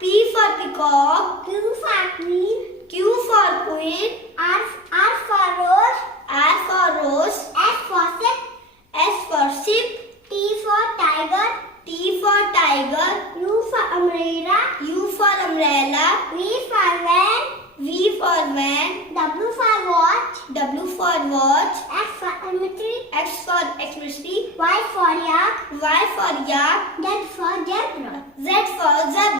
P for peacock, Q for queen, Q for queen, R for rose, R for rose, S for ship, S for ship, T for tiger, T for tiger, U for umbrella, U for umbrella, V for van, V for van, W for watch, W for watch, X for cemetery, X for Xmas, Y for yak, Y for yak, Z for zebra. Z for zebra.